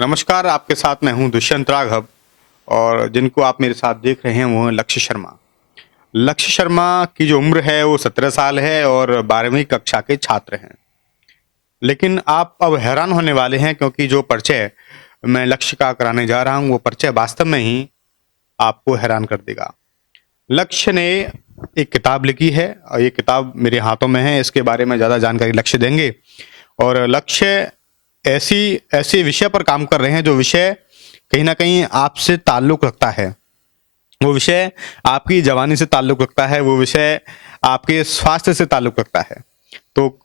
नमस्कार, आपके साथ मैं हूं दुष्यंत राघव और जिनको आप मेरे साथ देख रहे हैं वो हैं लक्ष्य शर्मा। लक्ष्य शर्मा की जो उम्र है वो 17 साल है और 12वीं कक्षा के छात्र हैं। लेकिन आप अब हैरान होने वाले हैं क्योंकि जो परिचय मैं लक्ष्य का कराने जा रहा हूं वो परिचय वास्तव में ही आपको हैरान कर देगा। लक्ष्य ने एक किताब लिखी है और ये किताब मेरे हाथों में है। इसके बारे में ज़्यादा जानकारी लक्ष्य देंगे। और लक्ष्य ऐसी ऐसे विषय पर काम कर रहे हैं जो विषय कहीं ना कहीं आपसे ताल्लुक़ रखता है। वो विषय आपकी जवानी से ताल्लुक़ रखता है, वो विषय आपके स्वास्थ्य से ताल्लुक़ रखता है। तो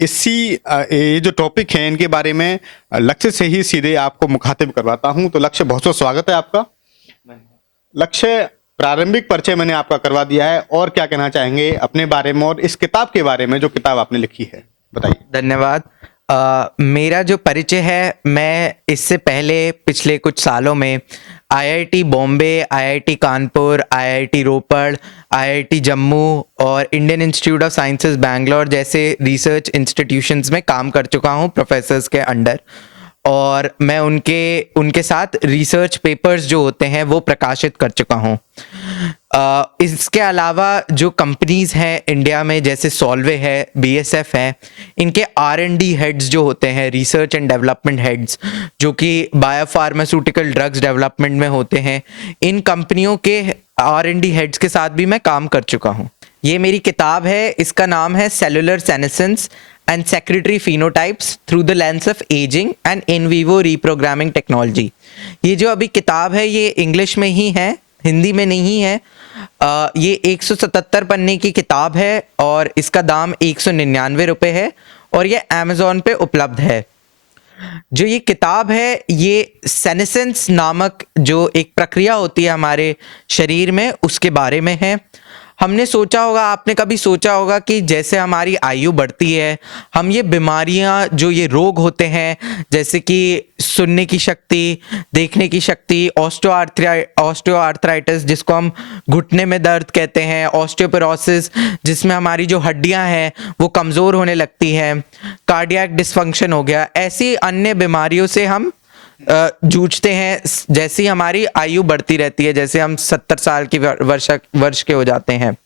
ये जो टॉपिक है इनके बारे में लक्ष्य से ही सीधे आपको मुखातिब करवाता हूँ। तो लक्ष्य, बहुत बहुत स्वागत है आपका। लक्ष्य, प्रारंभिक परिचय मैंने आपका करवा दिया है, और क्या कहना चाहेंगे अपने बारे में और इस किताब के बारे में जो किताब आपने लिखी है, बताइए। धन्यवाद। मेरा जो परिचय है, मैं इससे पहले पिछले कुछ सालों में IIT Bombay, IIT Kanpur, IIT Ropar, IIT Jammu और Indian institute of sciences Bangalore जैसे रिसर्च इंस्टीट्यूशंस में काम कर चुका हूँ प्रोफेसर्स के अंडर। और मैं उनके साथ रिसर्च पेपर्स जो होते हैं वो प्रकाशित कर चुका हूँ। इसके अलावा जो कंपनीज हैं इंडिया में, जैसे सॉल्वे है, बीएसएफ है, इनके आर&डी हेड्स जो होते हैं, रिसर्च एंड डेवलपमेंट हेड्स, जो कि बायोफार्मास्यूटिकल ड्रग्स डेवलपमेंट में होते हैं, इन कंपनियों के आर&डी हेड्स के साथ भी मैं काम कर चुका हूँ। ये मेरी किताब है, इसका नाम है cellular senescence and secretary phenotypes through the lens of ageing and in vivo reprogramming technology. ये जो अभी किताब है ये इंग्लिश में ही है, हिंदी में नहीं है। ये 177 पन्ने की किताब है और इसका दाम 199 रुपये है और ये अमेज़ॉन पे उपलब्ध है। जो ये किताब है ये सेनेसेंस नामक जो एक प्रक्रिया होती है हमारे शरीर में, उसके बारे में है। हमने सोचा होगा, आपने कभी सोचा होगा कि जैसे हमारी आयु बढ़ती है, हम ये बीमारियां, जो ये रोग होते हैं, जैसे कि सुनने की शक्ति, देखने की शक्ति, ऑस्टियोआर्थराइटिस जिसको हम घुटने में दर्द कहते हैं, ऑस्टियोपोरोसिस जिसमें हमारी जो हड्डियां हैं वो कमज़ोर होने लगती हैं, कार्डियक डिसफंक्शन हो गया, ऐसी अन्य बीमारियों से हम जूझते हैं जैसी हमारी आयु बढ़ती रहती है, जैसे हम 70 साल की वर्ष के हो जाते हैं।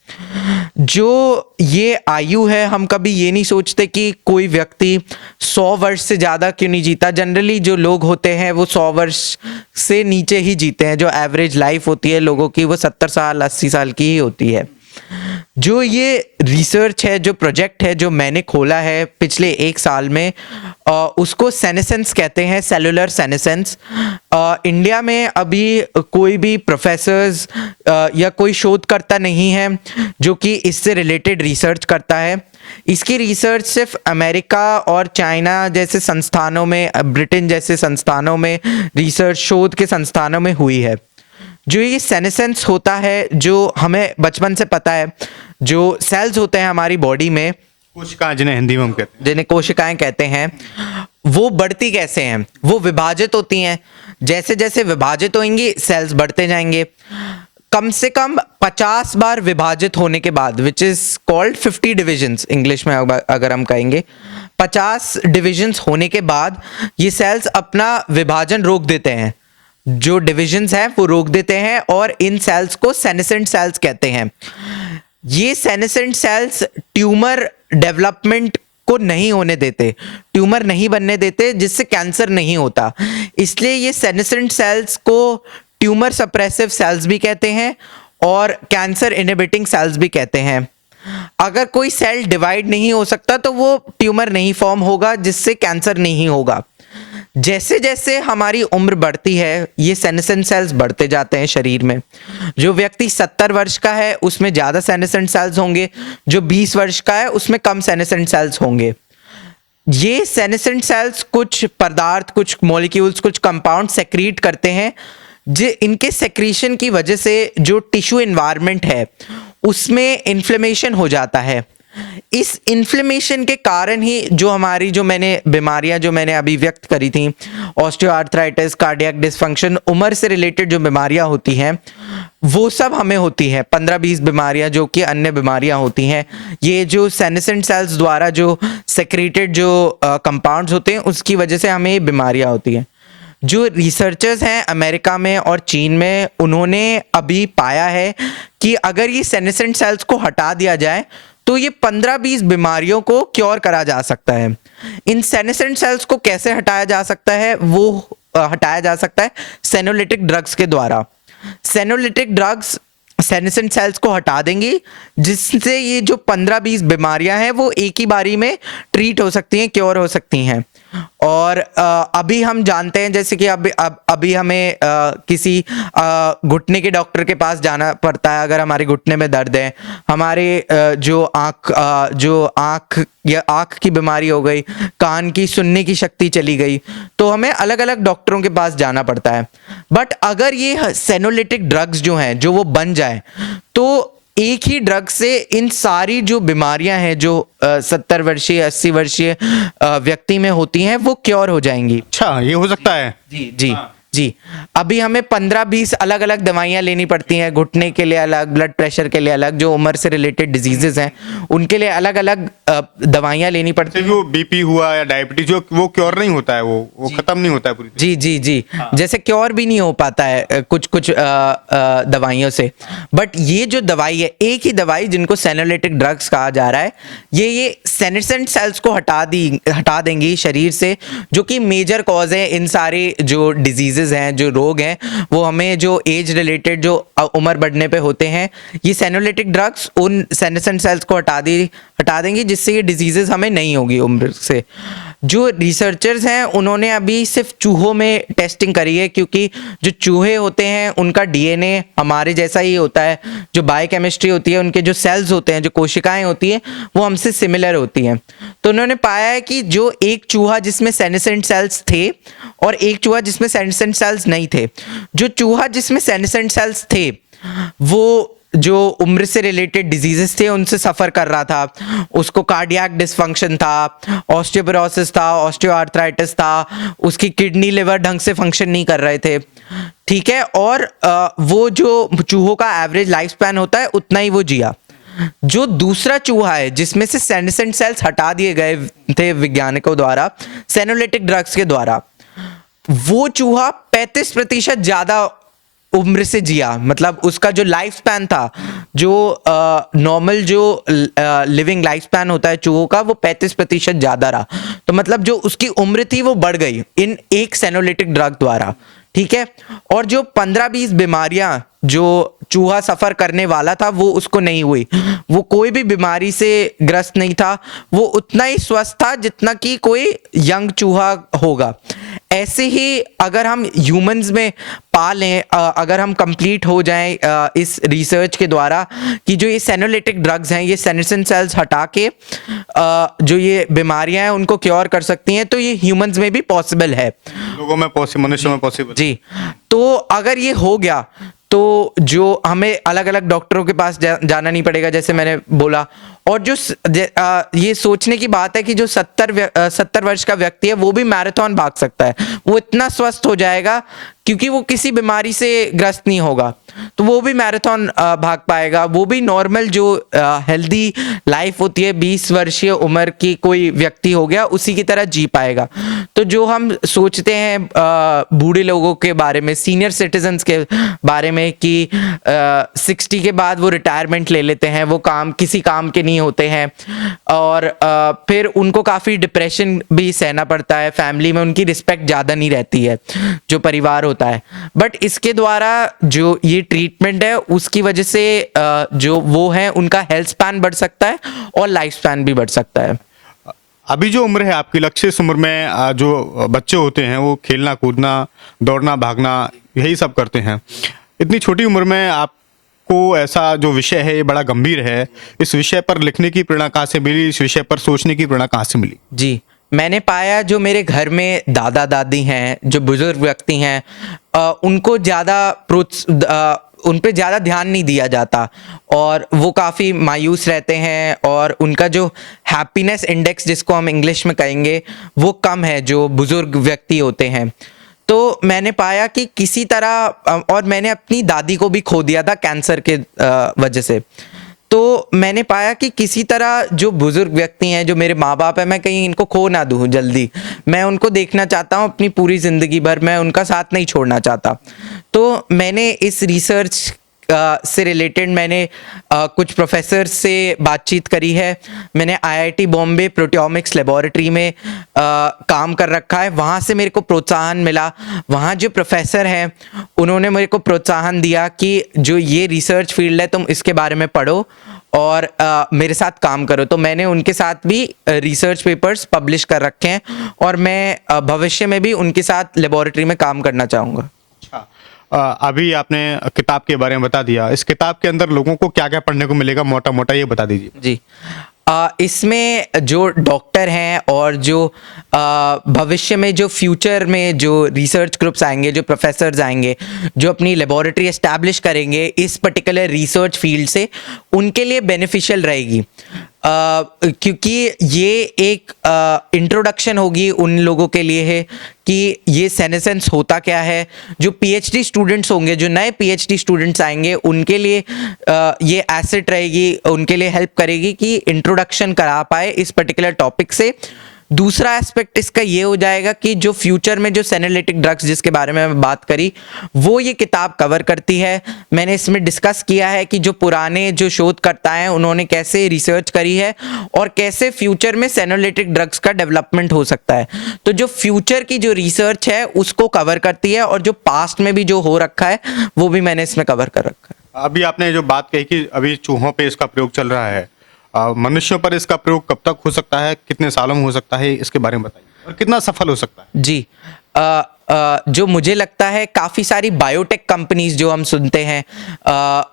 जो ये आयु है, हम कभी ये नहीं सोचते कि कोई व्यक्ति 100 वर्ष से ज़्यादा क्यों नहीं जीता। जनरली जो लोग होते हैं वो 100 वर्ष से नीचे ही जीते हैं। जो एवरेज लाइफ होती है लोगों की वो 70 साल 80 साल की ही होती है। जो ये रिसर्च है, जो प्रोजेक्ट है जो मैंने खोला है पिछले 1 साल में, उसको सेनेसेंस कहते हैं, सेलुलर सेनेसेंस। इंडिया में अभी कोई भी प्रोफेसर्स या कोई शोधकर्ता नहीं है जो कि इससे रिलेटेड रिसर्च करता है। इसकी रिसर्च सिर्फ अमेरिका और चाइना जैसे संस्थानों में, ब्रिटेन जैसे संस्थानों में, रिसर्च शोध के संस्थानों में हुई है। जो ये सेनेसेंस होता है, जो हमें बचपन से पता है, जो सेल्स होते हैं हमारी बॉडी में, कोशिकाएं जिन्हें हिंदी में हम कहते हैं, जिन्हें कोशिकाएं कहते हैं, वो बढ़ती कैसे हैं? वो विभाजित होती हैं। जैसे जैसे विभाजित होंगी सेल्स बढ़ते जाएंगे। कम से कम 50 बार विभाजित होने के बाद, which is called 50 divisions English में अगर हम कहेंगे, 50 डिविजन्स होने के बाद ये सेल्स अपना विभाजन रोक देते हैं। जो डिविजन्स हैं वो रोक देते हैं और इन सेल्स को सेनेसेंट सेल्स कहते हैं। ये सेनेसेंट सेल्स ट्यूमर डेवलपमेंट को नहीं होने देते, ट्यूमर नहीं बनने देते, जिससे कैंसर नहीं होता। इसलिए ये सेनेसेंट सेल्स को ट्यूमर सप्रेसिव सेल्स भी कहते हैं और कैंसर इनहिबिटिंग सेल्स भी कहते हैं। अगर कोई सेल डिवाइड नहीं हो सकता तो वो ट्यूमर नहीं फॉर्म होगा, जिससे कैंसर नहीं होगा। जैसे जैसे हमारी उम्र बढ़ती है ये सेनेसेंट सेल्स बढ़ते जाते हैं शरीर में। जो व्यक्ति 70 वर्ष का है उसमें ज़्यादा सेनेसेंट सेल्स होंगे, जो 20 वर्ष का है उसमें कम सेनेसेंट सेल्स होंगे। ये सेनेसेंट सेल्स कुछ पदार्थ, कुछ मॉलिक्यूल्स, कुछ कंपाउंड सेक्रीट करते हैं। इनके सेक्रीशन की वजह से जो टिश्यू एनवायरनमेंट है उसमें इन्फ्लेमेशन हो जाता है। इस इन्फ्लेमेशन के कारण ही जो हमारी, जो मैंने बीमारियां जो मैंने अभी व्यक्त करी थी, ऑस्टियोआर्थराइटिस, कार्डियक डिसफंक्शन, उम्र से रिलेटेड जो बीमारियां होती हैं वो सब हमें होती हैं। 15-20 बीमारियां जो कि अन्य बीमारियां होती हैं, ये जो सेनेसेंट सेल्स द्वारा जो सेक्रेटेड जो कंपाउंड्स होते हैं उसकी वजह से हमें ये बीमारियां होती हैं। जो रिसर्चर्स हैं अमेरिका में और चीन में, उन्होंने अभी पाया है कि अगर ये सेनेसेंट सेल्स को हटा दिया जाए तो ये 15-20 बीमारियों को क्योर करा जा सकता है। इन सेनेसेंट सेल्स को कैसे हटाया जा सकता है? वो हटाया जा सकता है सेनोलिटिक ड्रग्स के द्वारा। सेनोलिटिक ड्रग्स सेनेसेंट सेल्स को हटा देंगी, जिससे ये जो 15-20 बीमारियां हैं वो एक ही बारी में ट्रीट हो सकती हैं, क्योर हो सकती हैं। और अभी हम जानते हैं, जैसे कि अभी हमें किसी घुटने के डॉक्टर के पास जाना पड़ता है अगर हमारे घुटने में दर्द है, हमारे जो आँख या आँख की बीमारी हो गई, कान की सुनने की शक्ति चली गई, तो हमें अलग अलग डॉक्टरों के पास जाना पड़ता है। बट अगर ये सेनोलिटिक ड्रग्स जो हैं जो वो बन जाए, तो एक ही ड्रग से इन सारी जो बीमारियां हैं जो 70 वर्षीय 80 वर्षीय व्यक्ति में होती हैं वो क्योर हो जाएंगी। अच्छा, ये हो सकता है। जी जी जी। अभी हमें 15-20 अलग अलग दवाइयाँ लेनी पड़ती हैं, घुटने के लिए अलग, ब्लड प्रेशर के लिए अलग, जो उम्र से रिलेटेड डिजीजेस हैं उनके लिए अलग अलग दवाइयाँ लेनी पड़ती हैं। जो बीपी हुआ या डायबिटीज, वो क्योर नहीं होता है, वो खत्म नहीं होता है पूरी तरह। जी जी जी। जैसे क्योर भी नहीं हो पाता है कुछ कुछ दवाइयों से। बट ये जो दवाई है, एक ही दवाई जिनको सेनोलिटिक ड्रग्स कहा जा रहा है, ये सेनेसेंट सेल्स को हटा देंगी शरीर से, जो कि मेजर कॉज है इन सारे जो डिजीजेस हैं, जो रोग हैं, वो हमें जो एज रिलेटेड जो उम्र बढ़ने पे होते हैं, ये सेनोलिटिक ड्रग्स उन सेनेसेंट सेल्स को हटा देंगी, जिससे ये डिजीजेस हमें नहीं होगी उम्र से। जो रिसर्चर्स हैं उन्होंने अभी सिर्फ चूहों में टेस्टिंग करी है, क्योंकि जो चूहे होते हैं उनका डीएनए हमारे जैसा ही होता है, जो बायोकेमिस्ट्री होती है, उनके जो सेल्स होते हैं, जो कोशिकाएं होती हैं, वो हमसे सिमिलर होती हैं। तो उन्होंने पाया है कि जो एक चूहा जिसमें सेनेसेंट सेल्स थे और एक चूहा जिसमें सेनेसेंट सेल्स नहीं थे, जो चूहा जिसमें सेनेसेंट सेल्स थे वो जो उम्र से रिलेटेड डिजीजेस थे उनसे सफ़र कर रहा था, उसको कार्डियक डिसफंक्शन था, ऑस्टियोपोरोसिस था, ऑस्टियोआर्थराइटिस था, उसकी किडनी लिवर ढंग से फंक्शन नहीं कर रहे थे, ठीक है। और वो जो चूहों का एवरेज लाइफ स्पैन होता है उतना ही वो जिया। जो दूसरा चूहा है जिसमें से सेनेसेंट सेल्स हटा दिए गए थे वैज्ञानिकों द्वारा सेनोलिटिक ड्रग्स के द्वारा, वो चूहा 35% ज्यादा उम्र से जिया। मतलब उसका जो लाइफ स्पैन था, जो नॉर्मल जो लिविंग लाइफ स्पैन होता है चूहों का, वो 35% ज्यादा रहा। तो मतलब जो उसकी उम्र थी वो बढ़ गई इन एक सेनोलिटिक ड्रग द्वारा, ठीक है। और जो 15-20 बीमारियां जो चूहा सफर करने वाला था वो उसको नहीं हुई, वो कोई भी बीमारी से ग्रस्त नहीं था, वो उतना ही स्वस्थ था जितना कि कोई यंग चूहा होगा। ऐसे ही अगर हम ह्यूमंस में पालें, अगर हम कंप्लीट हो जाएं इस रिसर्च के द्वारा कि जो ये सेनोलिटिक ड्रग्स हैं ये सेनेसेंट सेल्स हटा के जो ये बीमारियां हैं उनको क्योर कर सकती हैं, तो ये ह्यूमंस में भी पॉसिबल है, लोगों में पॉसिबल, मनुष्य में पॉसिबल। जी। तो अगर ये हो गया तो जो हमें अलग अलग डॉक्टरों के पास जाना नहीं पड़ेगा, जैसे मैंने बोला। और जो ये सोचने की बात है कि जो 70 वर्ष का व्यक्ति है वो भी मैराथन भाग सकता है, वो इतना स्वस्थ हो जाएगा क्योंकि वो किसी बीमारी से ग्रस्त नहीं होगा, तो वो भी मैराथन भाग पाएगा, वो भी नॉर्मल जो हेल्दी लाइफ होती है 20 वर्षीय उम्र की कोई व्यक्ति हो गया उसी की तरह जी पाएगा। तो जो हम सोचते हैं बूढ़े लोगों के बारे में, सीनियर सिटीजन्स के बारे में कि 60 के बाद वो रिटायरमेंट ले लेते हैं, वो किसी काम के नहीं होते हैं, और फिर उनको काफ़ी डिप्रेशन भी सहना पड़ता है, फैमिली में उनकी रिस्पेक्ट ज़्यादा नहीं रहती है जो परिवार होता है। बट इसके द्वारा जो ये ट्रीटमेंट है उसकी वजह से जो वो है उनका हेल्थ स्पैन बढ़ सकता है और लाइफ स्पैन भी बढ़ सकता है। अभी जो उम्र है आपकी, लक्ष्य इस उम्र में जो बच्चे होते हैं वो खेलना कूदना, दौड़ना भागना यही सब करते हैं। इतनी छोटी उम्र में आपको ऐसा जो विषय है ये बड़ा गंभीर है, इस विषय पर लिखने की प्रेरणा कहाँ से मिली, इस विषय पर सोचने की प्रेरणा कहाँ से मिली? जी, मैंने पाया जो मेरे घर में दादा दादी हैं, जो बुजुर्ग व्यक्ति हैं, उनको उन पे ज़्यादा ध्यान नहीं दिया जाता और वो काफ़ी मायूस रहते हैं, और उनका जो हैप्पीनेस इंडेक्स जिसको हम इंग्लिश में कहेंगे वो कम है, जो बुजुर्ग व्यक्ति होते हैं। तो मैंने पाया कि किसी तरह, और मैंने अपनी दादी को भी खो दिया था कैंसर के वजह से, तो मैंने पाया कि किसी तरह जो बुजुर्ग व्यक्ति हैं, जो मेरे माँ बाप हैं, मैं कहीं इनको खो ना दूँ जल्दी। मैं उनको देखना चाहता हूँ अपनी पूरी ज़िंदगी भर, मैं उनका साथ नहीं छोड़ना चाहता। तो मैंने इस रिसर्च से रिलेटेड मैंने कुछ प्रोफेसर से बातचीत करी है। मैंने आईआईटी बॉम्बे प्रोटियोमिक्स लेबोरेटरी में काम कर रखा है। वहाँ से मेरे को प्रोत्साहन मिला। वहाँ जो प्रोफेसर हैं उन्होंने मेरे को प्रोत्साहन दिया कि जो ये रिसर्च फील्ड है तुम इसके बारे में पढ़ो और मेरे साथ काम करो। तो मैंने उनके साथ भी रिसर्च पेपर्स पब्लिश कर रखे हैं और मैं भविष्य में भी उनके साथ लेबोरेटरी में काम करना चाहूँगा। अच्छा, अभी आपने किताब के बारे में बता दिया। इस किताब के अंदर लोगों को क्या क्या पढ़ने को मिलेगा, मोटा मोटा ये बता दीजिए। जी, इसमें जो डॉक्टर हैं और जो भविष्य में जो फ्यूचर में जो रिसर्च ग्रुप्स आएंगे, जो प्रोफेसर्स आएंगे, जो अपनी लेबोरेटरी एस्टैब्लिश करेंगे इस पर्टिकुलर रिसर्च फील्ड से, उनके लिए बेनिफिशियल रहेगी। क्योंकि ये एक इंट्रोडक्शन होगी उन लोगों के लिए है कि ये सेनेसेंस होता क्या है। जो पीएचडी स्टूडेंट्स होंगे, जो नए पीएचडी स्टूडेंट्स आएंगे, उनके लिए ये एसेट रहेगी, उनके लिए हेल्प करेगी कि इंट्रोडक्शन करा पाए इस पर्टिकुलर टॉपिक से। दूसरा एस्पेक्ट इसका ये हो जाएगा कि जो फ्यूचर में जो सेनोलिटिक ड्रग्स जिसके बारे में मैं बात करी, वो ये किताब कवर करती है। मैंने इसमें डिस्कस किया है कि जो पुराने जो शोधकर्ता हैं उन्होंने कैसे रिसर्च करी है और कैसे फ्यूचर में सेनोलिटिक ड्रग्स का डेवलपमेंट हो सकता है। तो जो फ्यूचर की जो रिसर्च है उसको कवर करती है और जो पास्ट में भी जो हो रखा है वो भी मैंने इसमें कवर कर रखा है। अभी आपने जो बात कही कि अभी चूहों पे इसका प्रयोग चल रहा है, मनुष्यों पर इसका प्रयोग कब तक हो सकता है, कितने सालों में हो सकता है, इसके बारे में बताइए, और कितना सफल हो सकता है। जी, जो मुझे लगता है काफ़ी सारी बायोटेक कंपनीज जो हम सुनते हैं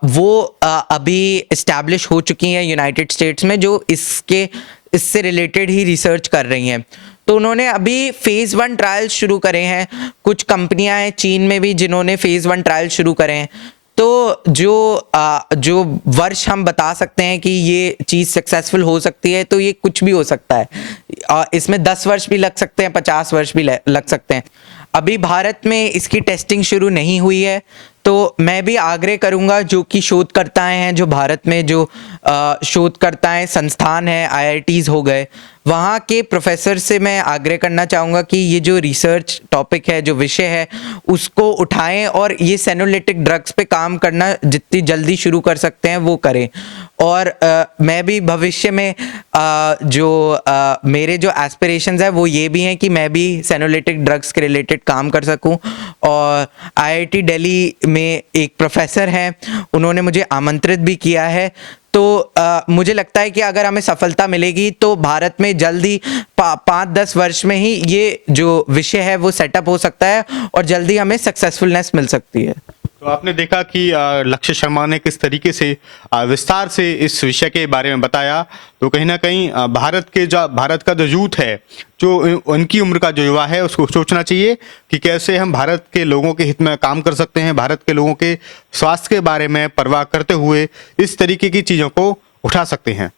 वो अभी इस्टेब्लिश हो चुकी हैं यूनाइटेड स्टेट्स में, जो इससे रिलेटेड ही रिसर्च कर रही हैं। तो उन्होंने अभी फेज़ 1 ट्रायल शुरू करे हैं। कुछ कंपनियां हैं चीन में भी जिन्होंने फेज़ 1 ट्रायल शुरू करे हैं। तो जो वर्ष हम बता सकते हैं कि ये चीज़ सक्सेसफुल हो सकती है, तो ये कुछ भी हो सकता है। इसमें 10 वर्ष भी लग सकते हैं, 50 वर्ष भी लग सकते हैं। अभी भारत में इसकी टेस्टिंग शुरू नहीं हुई है, तो मैं भी आग्रह करूंगा जो कि शोधकर्ताएं हैं, जो भारत में जो शोधकर्ताएं संस्थान हैं, आईआईटीज़ हो गए, वहाँ के प्रोफेसर से मैं आग्रह करना चाहूँगा कि ये जो रिसर्च टॉपिक है, जो विषय है, उसको उठाएं और ये सेनोलिटिक ड्रग्स पे काम करना जितनी जल्दी शुरू कर सकते हैं वो करें। और मैं भी भविष्य में मेरे जो एस्पिरेशंस है वो ये भी हैं कि मैं भी सेनोलिटिक ड्रग्स के रिलेटेड काम कर सकूं। और आईआईटी दिल्ली में एक प्रोफेसर हैं, उन्होंने मुझे आमंत्रित भी किया है। तो मुझे लगता है कि अगर हमें सफलता मिलेगी तो भारत में जल्दी 5-10 वर्ष में ही ये जो विषय है वो सेटअप हो सकता है और जल्दी हमें सक्सेसफुलनेस मिल सकती है। तो आपने देखा कि लक्ष्य शर्मा ने किस तरीके से विस्तार से इस विषय के बारे में बताया। तो कहीं ना कहीं भारत का जो यूथ है, जो उनकी उम्र का जो युवा है, उसको सोचना चाहिए कि कैसे हम भारत के लोगों के हित में काम कर सकते हैं, भारत के लोगों के स्वास्थ्य के बारे में परवाह करते हुए इस तरीके की चीज़ों को उठा सकते हैं।